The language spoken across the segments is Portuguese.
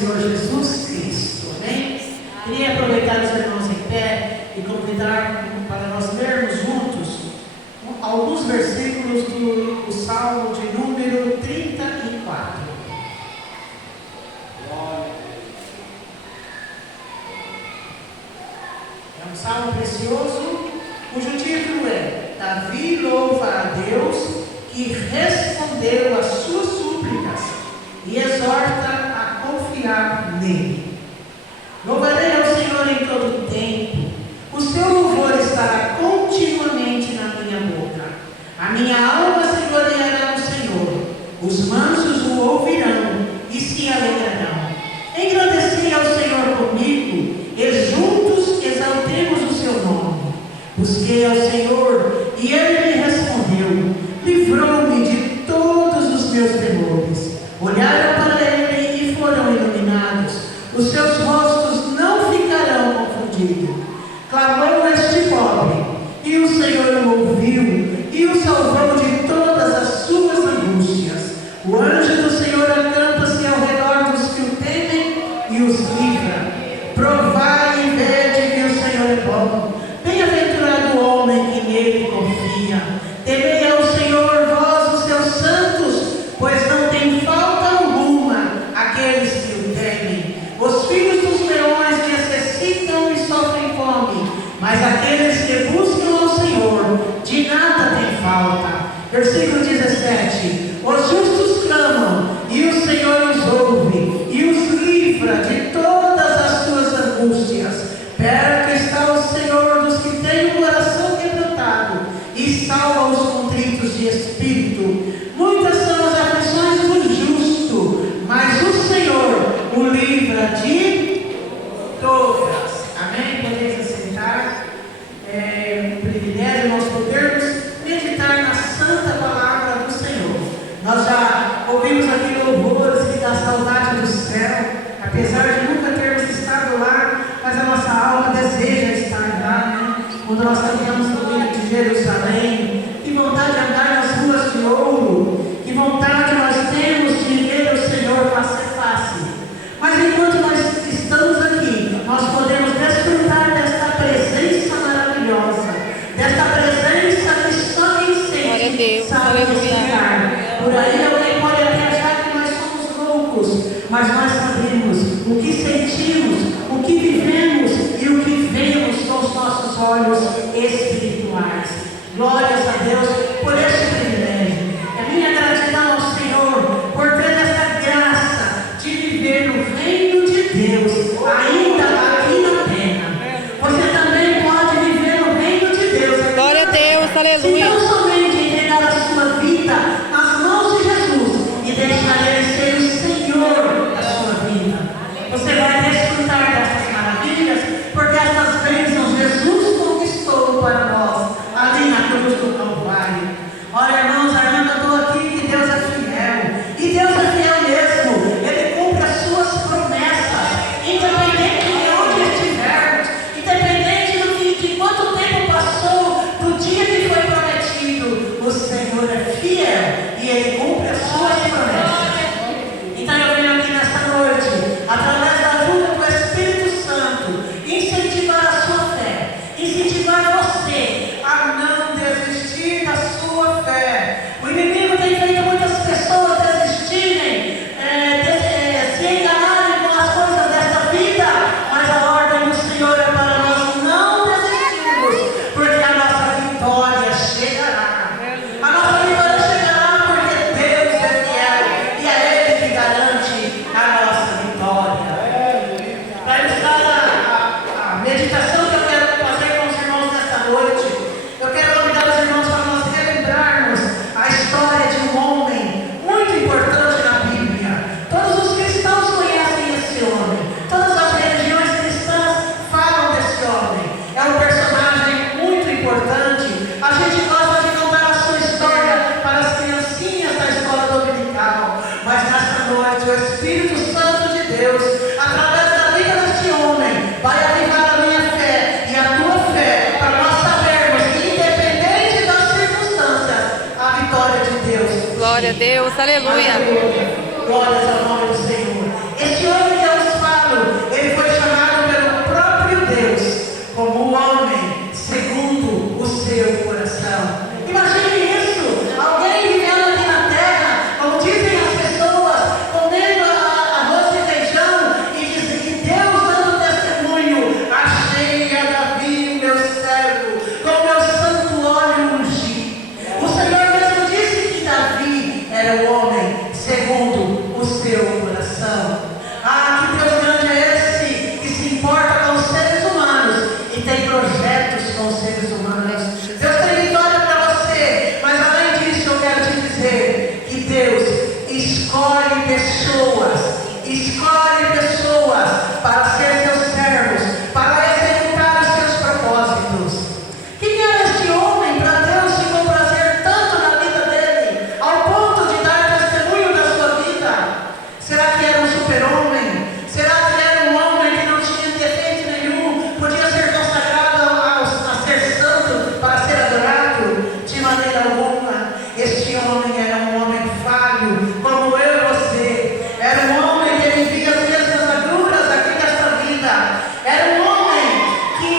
Senhor Jesus Cristo. Amém? Queria aproveitar os irmãos em pé e convidar para nós lermos juntos alguns versículos do Salmo de número 34. É um salmo precioso, cujo título é: Davi louva a Deus, que respondeu às suas súplicas e exorta a confiar nele. Louvarei ao Senhor em todo o tempo, o seu louvor estará continuamente na minha boca. A minha alma se gloriará no Senhor, os mansos o ouvirão e se alegrarão. Engrandeci ao Senhor comigo, e juntos exaltemos o seu nome. Busquei ao Senhor e ele me respondeu, livrou-me de todos os meus temores. Olharam para ele e foram iluminados, os seus rostos não ficarão confundidos. Clamou este pobre, e o Senhor o ouviu e o salvou de todas as suas angústias. O anjo do Senhor acampa-se ao redor dos que o temem e os livra. Provai e vede que o Senhor é bom. Bem-aventurado o homem que nele confia. Temei ao Senhor, vós os seus santos, pois não tem falta alguma aqueles que o temem. Os filhos dos leões necessitam e sofrem fome, mas aqueles que buscam ao Senhor, de nada tem falta. Versículo 17: Os justos clamam, e o Senhor os ouve, e os livra de todas as suas angústias. Perto está o Senhor dos que têm o coração quebrantado, e salva os contritos de espírito. Muitas são as aflições do justo, mas o Senhor o livra de todas. Amém? Podemos assentar. É um privilégio nós podermos meditar na santa palavra do Senhor. Nós já ouvimos aqui louvores que dá saudade do céu, apesar de nunca termos estado lá, mas a nossa alma deseja estar lá, né? Quando nós cantamos no hino de Jerusalém, que vontade de andar nas ruas de ouro, que vontade nós temos de ver o Senhor face a face. Mas enquanto nós estamos aqui, nós podemos desfrutar desta presença maravilhosa, desta presença que só quem sente sabe explicar. Por aí alguém pode até achar que nós somos loucos, mas nós sabemos o que sentimos, o que vivemos e o que vemos com os nossos olhos espirituais. Glórias a Deus por este privilégio. É minha gratidão ao Senhor por ter essa graça de viver no reino de Deus, ainda aqui na terra. Você também pode viver no reino de Deus. Glória a Deus, aleluia. Se tão somente entregar a sua vida nas mãos de Jesus e deixar Ele ser o Senhor da sua vida, você vai desfrutar dessas maravilhas, porque essas bênçãos Jesus conquistou para nós ali na cruz do Calvário. Olha, irmãos, ainda estou aqui que Deus é fiel, e Deus é fiel mesmo. Ele cumpre as suas promessas, independente de onde estivermos, independente de quanto tempo passou do dia que foi prometido. O Senhor é fiel e Ele cumpre as suas promessas. Então eu venho aqui nesta noite, através da ajuda do Espírito Santo, incentivar a sua fé, incentivar você a não desistir da sua fé. O inimigo tem feito muitas pessoas desistirem, se enganarem com as coisas desta vida, mas a ordem do Senhor é para nós não desistirmos, porque a nossa vitória chegará. A nossa vitória chegará porque Deus é fiel e é Ele que garante a nossa vitória. Para ilustrar a meditação que eu quero fazer com os irmãos nesta noite, eu quero convidar os irmãos para nós relembrarmos a história de um homem muito importante na Bíblia. Todos os cristãos conhecem esse homem, todas as religiões cristãs falam desse homem. É um personagem muito importante. A gente gosta de contar a sua história para as criancinhas da escola dominical, mas nesta noite o Espírito Santo de Deus, através da vida deste homem, vai avivar a minha fé e a tua fé, para nós sabermos que, independente das circunstâncias, a vitória de Deus. Glória a Deus, aleluia. Glórias ao nome do Senhor. Este homem que é o escolhe pessoas para ser seus servos, para executar os seus propósitos. Quem era este homem para Deus se comprazer tanto na vida dele, ao ponto de dar testemunho da sua vida? Será que era um super-homem? Será que era um homem que não tinha defeito nenhum, podia ser consagrado a ser santo para ser adorado? De maneira alguma. Este homem era um homem falho, como eu e você. Era um homem que vivia as mesmas agruras aqui nesta vida. Era um homem que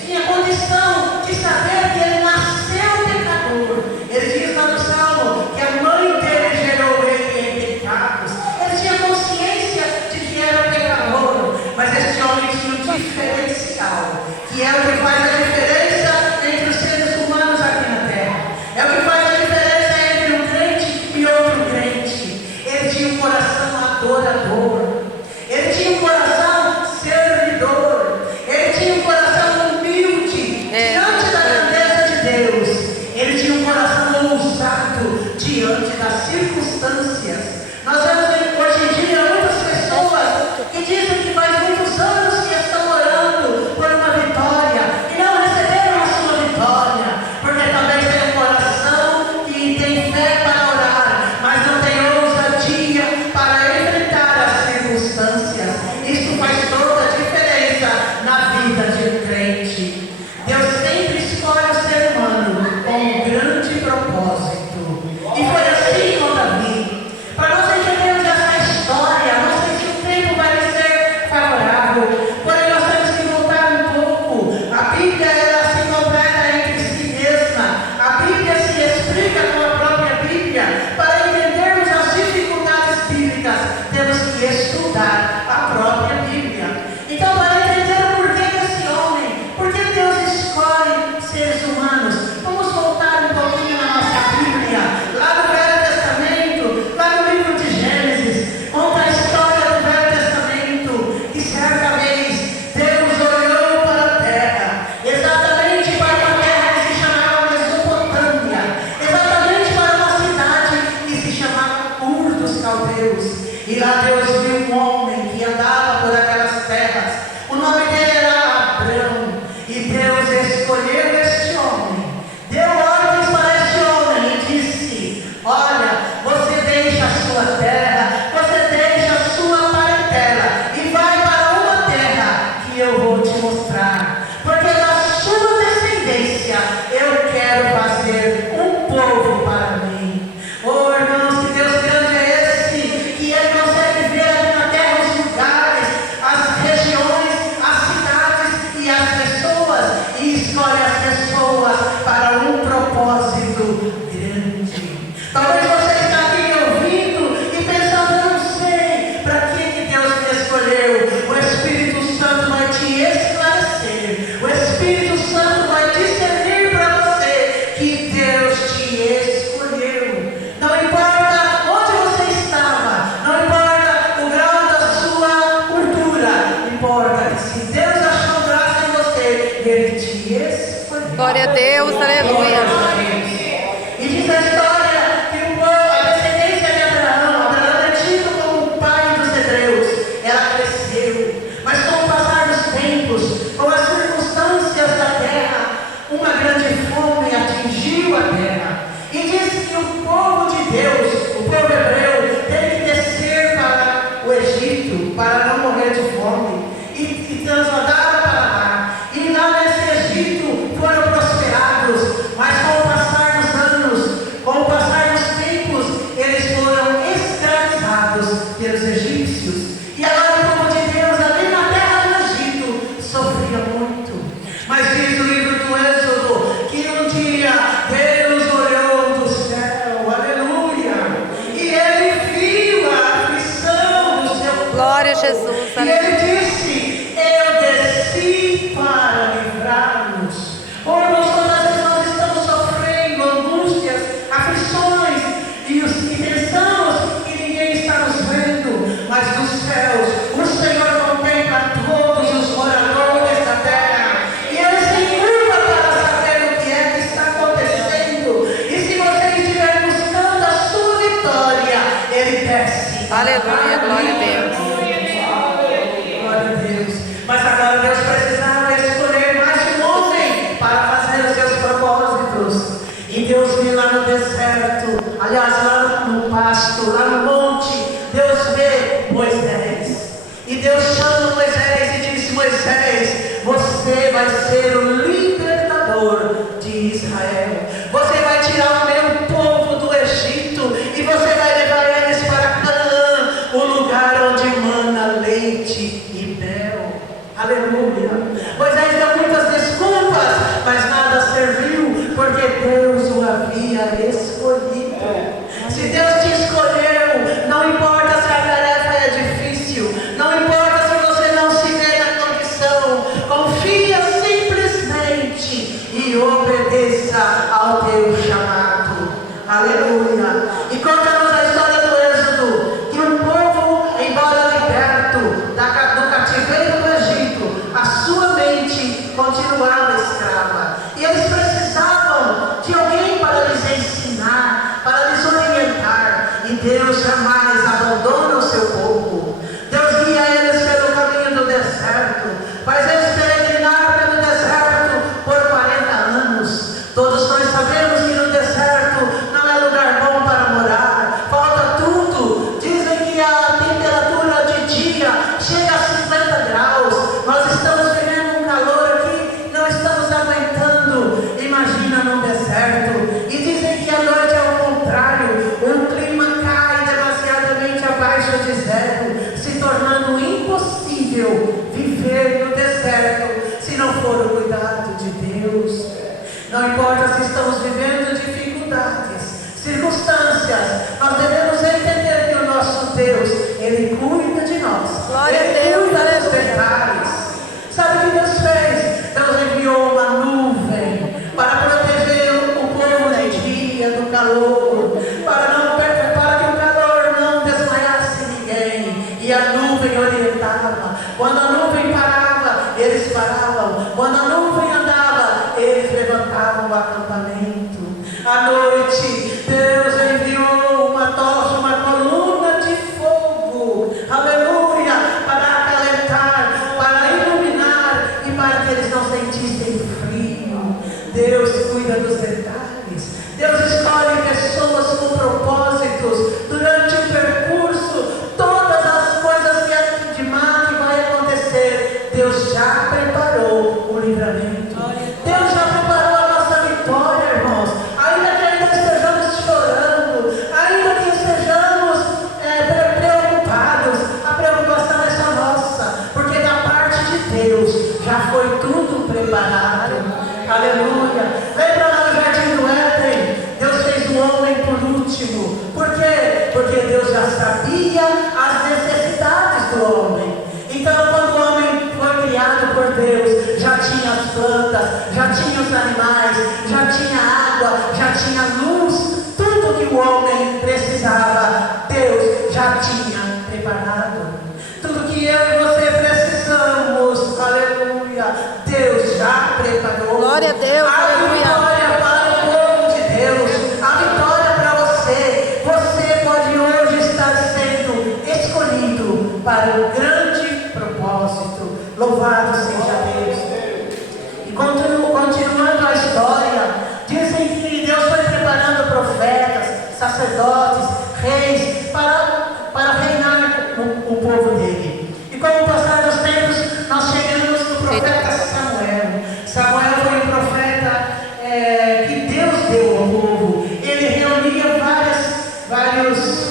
tinha condição de saber que ele nasceu pecador. Ele diz lá no Salmo que a mãe dele gerou ele em pecados. Ele tinha consciência de que era pecador, mas este homem tinha um diferencial, que é o que faz a diferença entre os seres humanos aqui na terra. É o que faz a diferença entre um crente e outro crente. Ele tinha um coração adorador. Ele tinha um coração servidor. Ele tinha um coração humilde diante da grandeza de Deus. Ele tinha um coração ousado diante das circunstâncias. Nós vemos hoje em dia muitas pessoas que dizem que faz muitos anos que estão orando por uma vitória e não receberam a sua vitória, porque talvez tenha um coração que tem fé para orar, mas não tem ousadia para enfrentar as circunstâncias. Isso faz toda a diferença na vida de um crente. Deus sempre escolhe o ser humano com um grande propósito. E foi assim com Davi. Para nós entendermos essa história, não sei se o tempo vai ser favorável, porém nós temos que voltar um pouco. A Bíblia ela se completa entre si mesma. A Bíblia se explica com a própria Bíblia. Para entendermos as dificuldades bíblicas, temos que estudar a própria Bíblia. Então, para entender o porquê desse homem, por que Deus escolhe seres humanos, vamos voltar um pouquinho na nossa Bíblia, lá no Velho Testamento, lá no livro de Gênesis. Conta a história do Velho Testamento, que certa vez Deus olhou para a terra, exatamente para uma terra que se chamava Mesopotâmia, exatamente para uma cidade que se chamava Ur dos Caldeus. E lá Deus viu um homem que andava por aquelas terras. O nome dele era Abrão. E Deus escolheu este homem, deu ordens para este homem e disse: olha, você deixa a sua terra, você deixa a sua parentela e vai para uma terra que eu vou te mostrar, porque da sua descendência eu quero fazer um povo para mim. Oh, irmãos, que Deus grande é esse, que Ele consegue ver aqui na terra os lugares, as regiões, as cidades e as pessoas, e escolhe as pessoas para um propósito grande. Talvez você está aqui me ouvindo e pensando: eu não sei para que Deus me escolheu. O Espírito Santo vai te esclarecer. O Espírito Santo vai discernir para você que Deus te escolheu. Não importa onde você estava, não importa o grau da sua cultura, importa que se Deus achou graça em você, Ele te escolheu. Glória a Deus, aleluia. E diz a história que a descendência de Abraão é tido como o pai dos hebreus. Ela cresceu, mas com o passar dos tempos, com as circunstâncias da terra, uma grande fome atingiu a terra. E diz que o povo de Deus, o povo hebreu, teve que descer para o Egito para não morrer de fome e transladaram para lá. E lá nesse Egito foram prosperados, mas com o passar dos anos, com o passar dos tempos, eles foram escravizados pelos egípcios. E agora o povo de Deus ali na terra do Egito sofria muito. Mas diz o livro do Êxodo que um dia Deus olhou do céu, aleluia, e Ele viu a aflição do seu povo. Glória a Jesus, E aleluia. Ele disse: eu desci para livrar-nos. Oh, irmãos, quando às vezes nós estamos sofrendo angústias, aflições, e pensamos que ninguém está nos vendo, mas nos céus o Senhor contempla todos os moradores da terra, e Ele se curva para saber o que é que está acontecendo. E se você estiver buscando a sua vitória, Ele desce. Aleluia. Aleluia, glória a Deus. Glória a Deus. Mas agora Deus precisava escolher mais um homem para fazer os seus propósitos. E Deus vê lá no deserto, aliás, lá no pasto, lá no monte, Deus vê Moisés. E Deus chama Moisés e diz: Moisés, você vai ser o libertador de Israel. Você vai tirar o meu povo do Egito e você vai levar eles para Canaã, o lugar onde mana leite e mel. Aleluia. Moisés deu muitas desculpas, mas nada serviu, porque Deus o havia escolhido. Se Deus te escolheu, não importa se a tarefa é difícil, não importa se você não se vê na condição, confia simplesmente e obedeça ao teu chamado. Aleluia. E conta-nos a história do Êxodo, que o povo, embora liberto do cativeiro do Egito, a sua mente continuava escrava. E eles precisavam de alguém para lhes ensinar, para lhes orientar. E Deus jamais abandona o seu povo. Deus guia eles pelo caminho do deserto, faz eles peregrinar pelo deserto por 40 anos. Todos nós sabemos que no deserto não é lugar bom para morar, falta tudo. Dizem que a temperatura de dia chega a 50 graus. Nós estamos vivendo um calor aqui, não estamos aguentando. Imagina num deserto. E dizem que a noite é o contrário, o clima cai demasiadamente abaixo de zero, se tornando impossível viver no deserto se não for o cuidado de Deus. Não importa se estamos vivendo dificuldades, circunstâncias, nós devemos entender que o nosso Deus, Ele cuida de nós. Glória a Ele Deus, cuida dos aleluia. detalhes. Sabe o que Deus fez? Deus enviou uma nuvem para proteger o povo de dia do calor, para que o calor não desmaiasse ninguém. E a nuvem orientava. Quando a nuvem parava, eles paravam. Quando a nuvem andava, eles levantavam o acampamento. À noite, Deus enviou uma tocha, uma coluna de fogo, aleluia, para acalentar, para iluminar e para que eles não sentissem frio. Deus cuida dos detalhes. Deus escolhe pessoas com propósitos durante o percurso. Todas as coisas que de mal que vai acontecer, Deus já preparou o livramento. Deus já preparou a nossa vitória, irmãos. Ainda que ainda estejamos chorando, ainda que estejamos preocupados, a preocupação é só nossa, porque da parte de Deus já foi tudo preparado. Aleluia. Lembra lá no Jardim do Éden? Deus fez o homem por último. Por quê? Porque Deus já sabia as necessidades do homem. Então, quando o homem foi criado por Deus, já tinha as plantas, já tinha os animais, já tinha água, já tinha luz. Tudo que o homem precisava, Deus já tinha preparado. Tudo que eu e você precisamos, aleluia, Deus já preparou. Glória a Deus, a aleluia. vitória para o povo de Deus, a vitória para você. Você pode hoje estar sendo escolhido para o grande propósito. Louvado seja Deus. E continuando a história, dizem que Deus foi preparando profetas, sacerdotes, reis para reinar o povo dele. E com o passar dos tempos, nós chegamos no profeta Samuel. Samuel foi um profeta que Deus deu ao povo. Ele reunia vários cargos.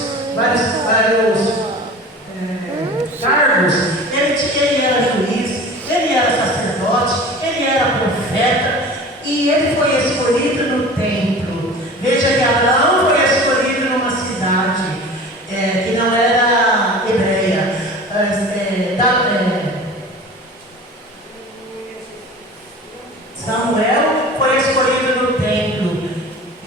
Ele era juiz, ele era sacerdote, ele era profeta, e ele foi escolhido no templo. Veja que Abraão foi escolhido numa cidade que não era hebreia. Samuel foi escolhido no templo.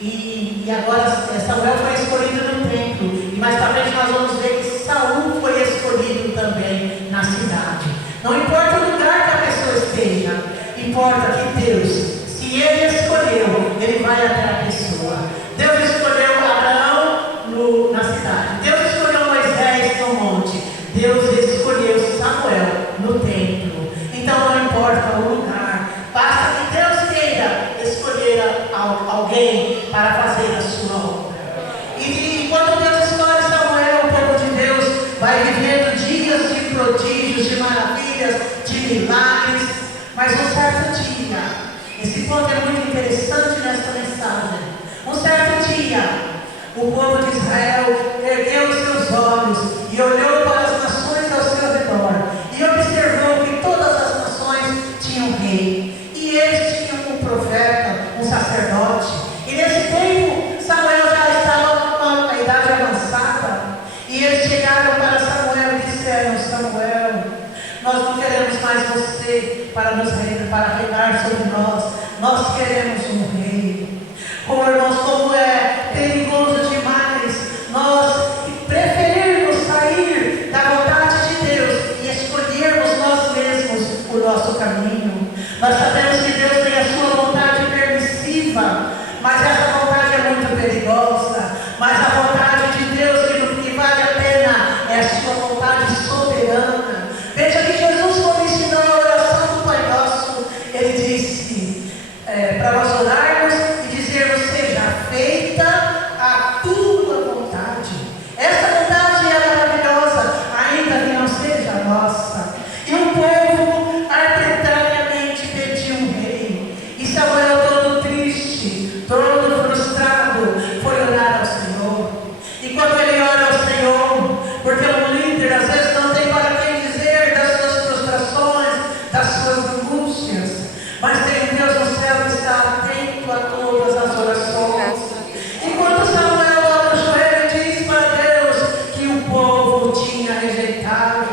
E agora Samuel foi escolhido no templo. E mais para frente nós vamos ver que Saul foi escolhido também na cidade. Não importa o lugar que a pessoa esteja, importa que Deus, se Ele escolheu, Ele vai até a pessoa. Deus escolheu Abraão na cidade. Deus escolheu Moisés no monte. Deus escolheu Samuel no templo. Então não importa o lugar, basta que Deus queira escolher alguém para fazer a sua obra. E quando Deus escolhe Samuel, o povo de Deus vai vivendo dias de prodígios, de maravilhas, de milagres. Mas um certo dia, esse ponto é muito interessante nesta mensagem. Um certo dia, o povo de Israel ergueu os seus olhos e olhou para as nações ao seu redor e observou que todas as nações tinham rei e eles tinham um profeta, um sacerdote. E nesse tempo, Samuel já estava com uma idade avançada e eles chegaram para Samuel e disseram: Samuel, nós não queremos mais você para reinar sobre nós. Nós queremos um rei. Oh, irmãos, como é perigoso demais nós preferirmos sair da vontade de Deus e escolhermos nós mesmos o nosso caminho. Nós sabemos que Deus tem a sua vontade permissiva, mas essa vontade é muito perigosa. Mas a vontade de Deus que vale a pena é a sua vontade soberana. Veja que Jesus, quando ensinou a oração do Pai Nosso, ele disse para nós orarmos e dizermos: seja feita a tua vontade. Essa vontade é maravilhosa, ainda que não seja a nossa. E o povo arbitrariamente pediu um rei. E Samuel, todo triste, todo frustrado, foi orar ao Senhor. E quando ele ora ao Senhor, porque um líder às vezes não tem para quem dizer das suas frustrações, das suas angústias, mas tem um Deus no céu que está atento a todas as orações. Enquanto Samuel dobra o joelho e diz para Deus que o povo tinha rejeitado,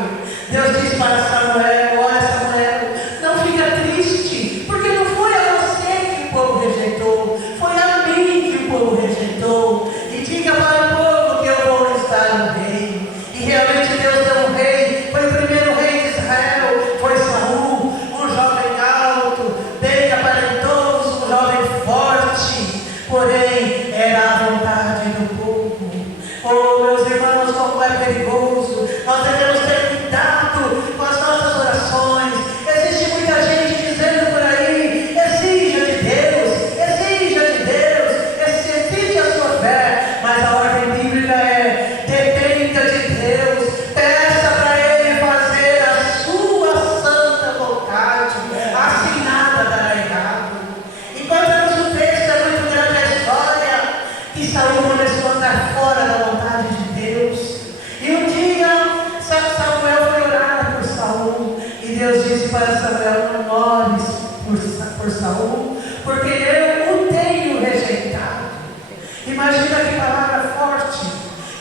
Deus diz para Samuel: olha, Samuel, não fica triste, porque não foi a você que o povo rejeitou, foi a mim que o povo rejeitou. E diga para o povo que eu vou lhes dar um rei. E realmente Deus deu um rei. Foi o primeiro rei de Israel, foi Saul, um jovem alto, bem aparentoso, um jovem forte, porém era a vontade do povo. Oh, meus irmãos, como é perigoso. Nós devemos ter cuidado com as nossas orações. Existe muita gente dizendo por aí: exija de Deus, exige a sua fé. Mas a ordem bíblica é: dependa de Deus, peça para Ele fazer a sua santa vontade, assim nada dará errado. Enquanto vemos o texto, é muito grande a história que Saul começou a andar fora da vontade de Deus. E um dia Samuel foi orar por Saul, e Deus disse para Samuel: não ores por Saul, porque eu o tenho rejeitado. Imagina que palavra forte,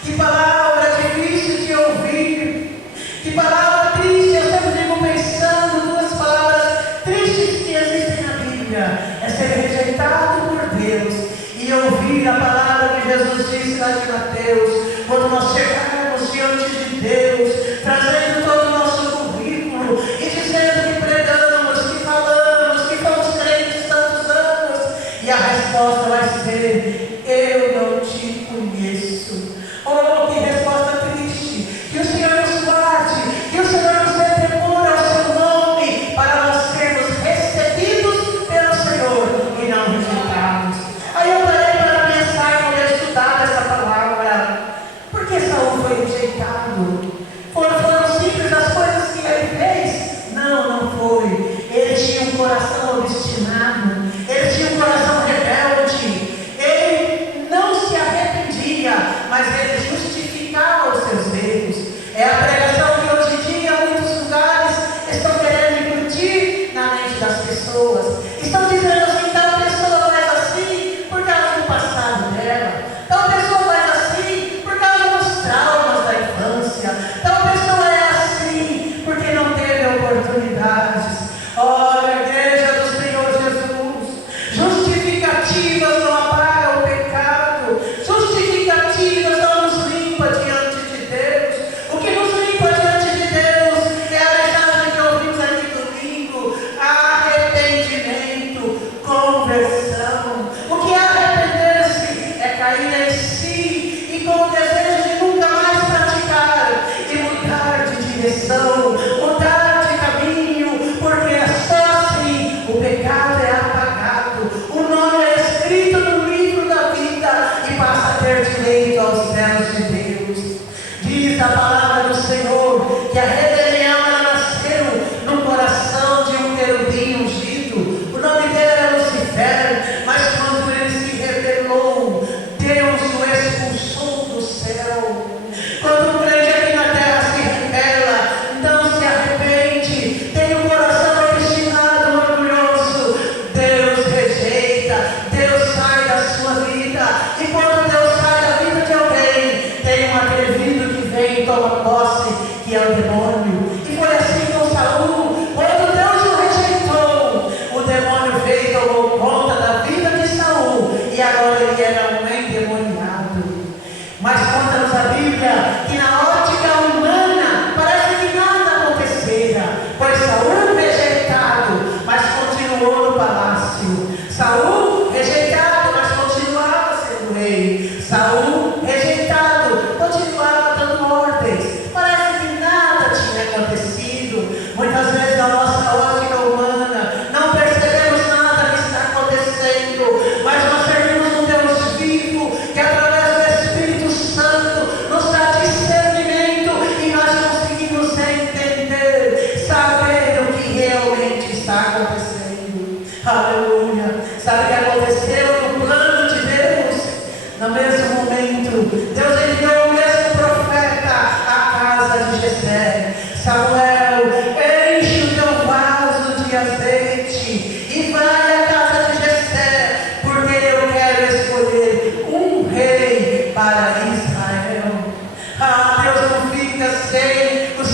que palavra difícil de ouvir, que palavra triste. Eu sempre fico pensando duas palavras tristes que existem na Bíblia: é ser rejeitado por Deus e ouvir a palavra que Jesus disse lá de Mateus, quando nós chegarmos diante de Deus, trazendo todo o nosso currículo e dizendo que pregamos, que falamos, que fomos crentes tantos anos, e a resposta vai ser: eu não te conheço. Oh, que resposta triste! Que o Senhor nos guarde, que o Senhor nos dê temor ao seu nome, para nós sermos recebidos pelo Senhor e não rejeitados. Aí eu parei para pensar quando eu estudava essa palavra: por que Saul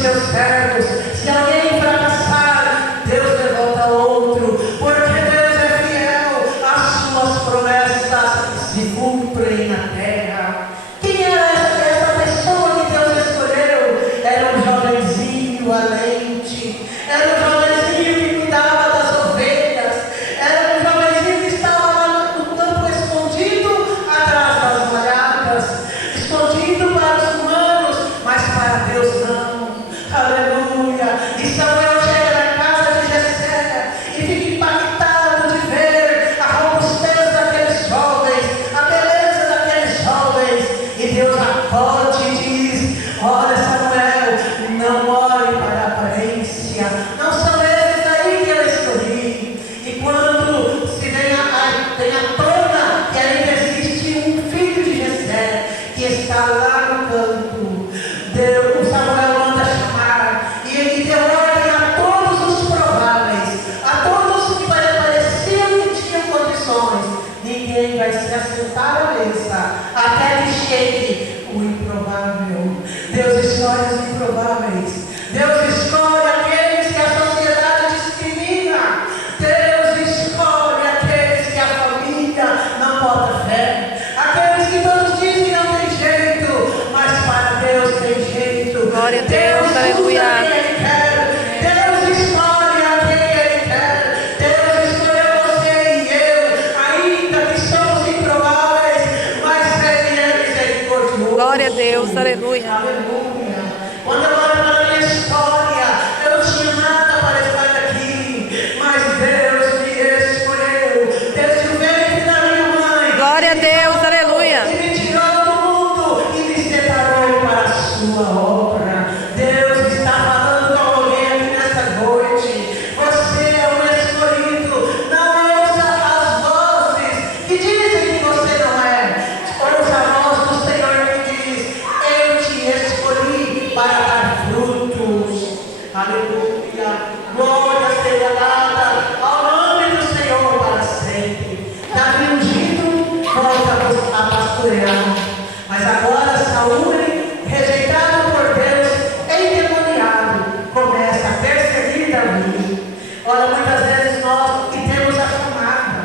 seus servos. Se alguém fracassar, Deus levanta outro, porque Deus é fiel, as suas promessas se cumprem na terra. Quem era essa pessoa que Deus escolheu? Era um jovenzinho valente, era um jovenzinho que cuidava das ovelhas, era um jovenzinho que estava lá no campo escondido atrás das malhadas, escondido para os humanos, mas para Deus não. Aleluia! E Samuel chega na casa de Jessé e fica impactado de ver a robustez daqueles jovens, a beleza daqueles jovens, e Deus acode e diz: olha, Samuel, não olhe para a aparência, não são eles aí que eu escolhi. E quando se vem à tona que ainda existe um filho de Jessé que está lá no campo, Deus, Samuel manda chamar e ele deu ordem a todos os prováveis, a todos que pareciam que tinham condições: ninguém vai se assentar à mesa até que chegue o improvável. Deus escolhe os improváveis. Deus escolhe aqueles que a sociedade discrimina. Deus escolhe aqueles que a família não bota fé. Aqueles que todos dizem não tem jeito, mas para Deus tem jeito. Glória a Deus, aleluia. Escolhe quem Ele quer. Deus escolhe a quem Ele quer. Deus escolheu você e eu, ainda que somos improváveis, mas Ele é misericordioso. Glória a Deus, aleluia. Aleluia. Quando eu olho para a minha história, eu não tinha nada para estar aqui, mas Deus me escolheu desde o ventre da minha mãe. Glória a Deus, aleluia. E me tirou do mundo e me separou para a sua obra. Deus está falando com alguém aqui nesta noite. Você é um escolhido. Não ouça as vozes que dizem que você não é. Ouça a voz do Senhor que diz: eu te escolhi para dar frutos. Aleluia. Glória seja dada ao nome do Senhor para sempre. Davi ungido volta a pastorear. Mas agora Saúl, rejeitado por Deus, endemoniado, começa a perseguir Davi. Olha, muitas vezes nós que temos a chamada,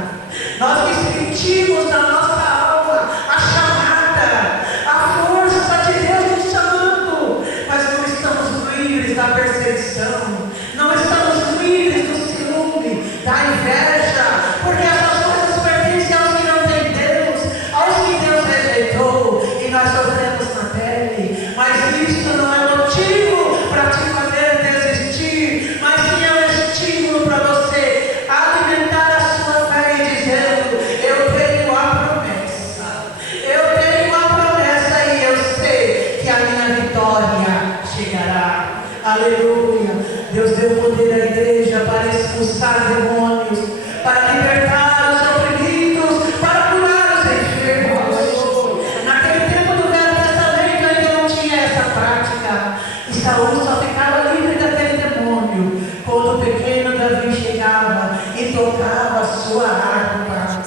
nós que sentimos na nossa alma a chamada, a força de Deus nos chamando, mas não estamos livres da perseguição, não estamos livres do ciúme, da inveja, porque essas coisas pertencem aos que não têm Deus, aos que Deus rejeitou, e nós sofremos na pele. Mas isso não é motivo para te fazer desistir, mas sim é um estímulo para você alimentar a sua fé e dizendo: eu tenho a promessa, eu tenho a promessa e eu sei que a minha vitória chegará. Aleluia. Deus deu poder à igreja para expulsar demônios, para libertar os oprimidos, para curar os enfermos. Naquele tempo do Velho Testamento ainda não tinha essa prática, e Saúl só ficava livre daquele demônio quando o pequeno Davi chegava e tocava a sua harpa.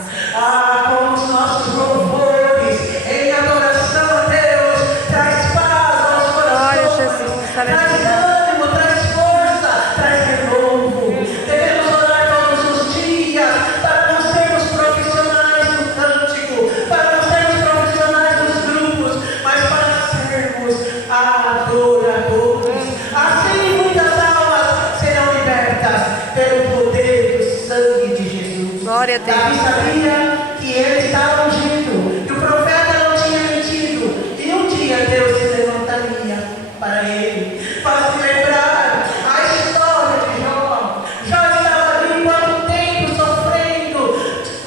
Como os nossos louvores em adoração a Deus traz paz aos Glória a corações, Jesus, traz aleluia. ânimo, traz força, traz renovo. Devemos orar todos os dias para não sermos profissionais do cântico, para não sermos profissionais dos grupos, mas para sermos adoradores. Assim muitas almas serão libertas pelo poder do sangue de Jesus. Glória a Deus. Davi sabia que ele estava ungido, e o profeta não tinha mentido, e um dia Deus se levantaria para ele. Faz-me lembrar a história de Jó. Jó estava ali quanto tempo sofrendo,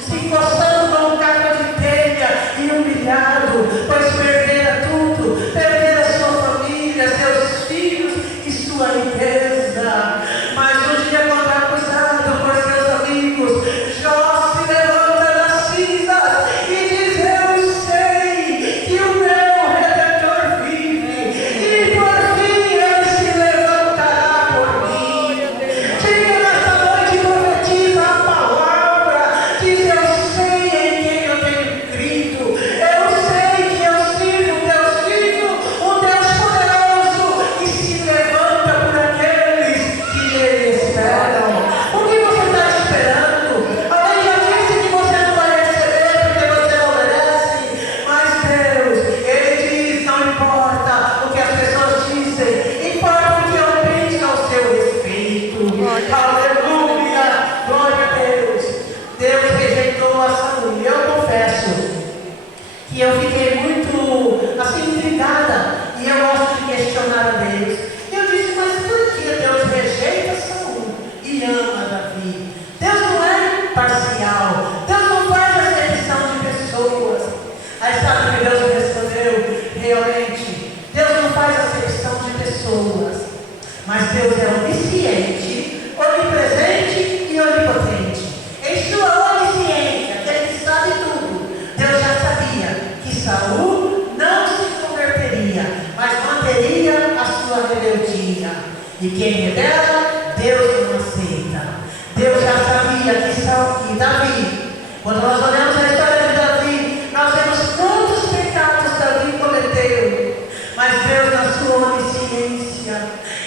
se coçando com um caco de telha e humilhado, pois perdera tudo, perdera sua família, seus filhos e sua riqueza. Mas um dia, quando acusado por seus amigos, Jó se levanta das cinzas e ligada. E eu gosto de questionar a Deus. Eu disse, mas por que Deus rejeita Saul e ama Davi? Deus não é parcial. Deus não faz acepção de pessoas. Aí sabe o que Deus me respondeu? Realmente, Deus não faz acepção de pessoas. Mas Deus é onisciente, onipresente e onipotente. Em sua onisciência, Ele sabe tudo. Deus já sabia que Saul não se converteria, mas manteria a sua rebeldia. E quem rebela, Deus não aceita. Deus já sabia que Davi, quando nós olhamos a história de Davi, nós vemos quantos pecados Davi cometeu. Mas Deus, na sua onisciência,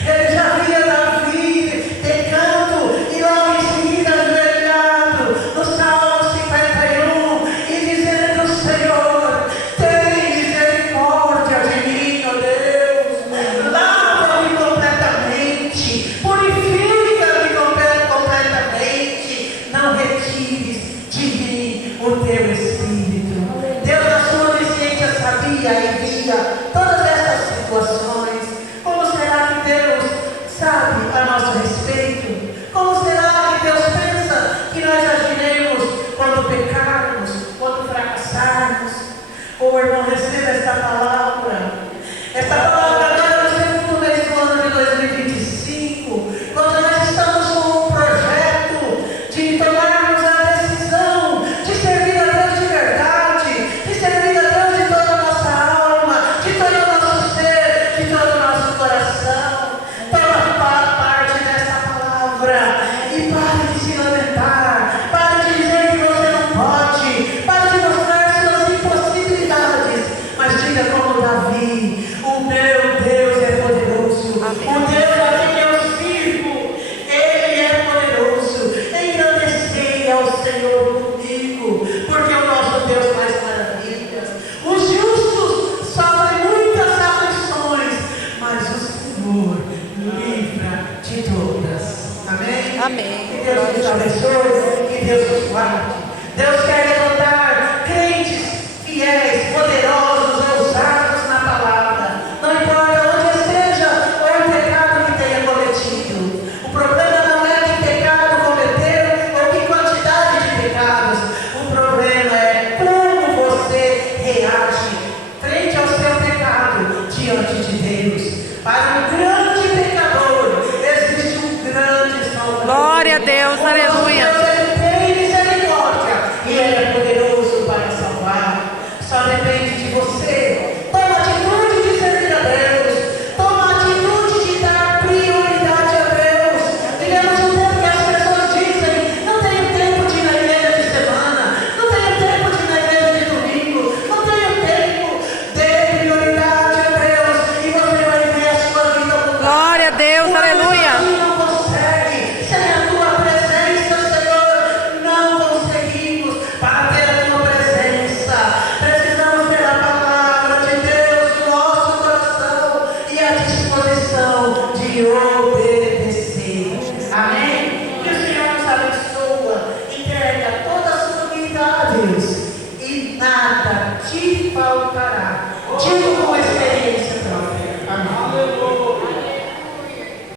Ele já via Davi pecando e logo em seguida ajoelhado no Salmo 51 e dizendo: Senhor, tem misericórdia de mim, ó Deus, lava-me completamente, purifica-me completamente, não retires de mim o teu Espírito. Deus, na sua onisciência, sabia e via todas essas situações. Como será que Deus sabe a nosso respeito? Como será que Deus pensa que nós agiremos quando pecarmos, quando fracassarmos? Oh, irmão, receba esta palavra. Esta palavra agora no segundo mês do ano de 2025, quando nós estamos com um projeto de tomarmos a decisão de servir a Deus de verdade, de servir a Deus de toda a nossa alma, de todo o nosso ser, de todo o nosso coração. Toma parte dessa palavra e pare de se lamentar, pare de dizer que você não pode, pare de mostrar suas impossibilidades, mas diga como Davi: o meu Deus é poderoso. Amém. O Deus a quem eu sirvo, Ele é poderoso. Engrandecei ao Senhor comigo, porque o nosso Deus faz maravilhas. Os justos sofrem muitas aflições, mas o Senhor livra de todas. Amém? Amém. Que Deus nos abençoe, que Deus nos guarde. Deus quer levantar crentes fiéis, poderosos, ousados na palavra. Não importa onde esteja ou o pecado que tenha cometido. O problema não é que pecado cometeu ou que quantidade de pecados. O problema é como você reage frente ao seu pecado diante de Deus. Para um grande pecador existe um grande Salvador. Glória a Deus, aleluia. Ele tem misericórdia e Ele é poderoso para salvar. Só depende de você. Toma atitude de servir a Deus. Toma atitude de dar prioridade a Deus. Vivemos um tempo que as pessoas dizem: não tenho tempo de ir na igreja de semana, não tenho tempo de ir na igreja de domingo, não tenho tempo. Dê prioridade a Deus e você vai ver a sua vida mudar. Glória a Deus, aleluia. Não consegue. Sem a tua presença, Senhor, não conseguimos. Para ter a tua presença, precisamos ter a palavra de Deus no nosso coração e a disposição de hoje.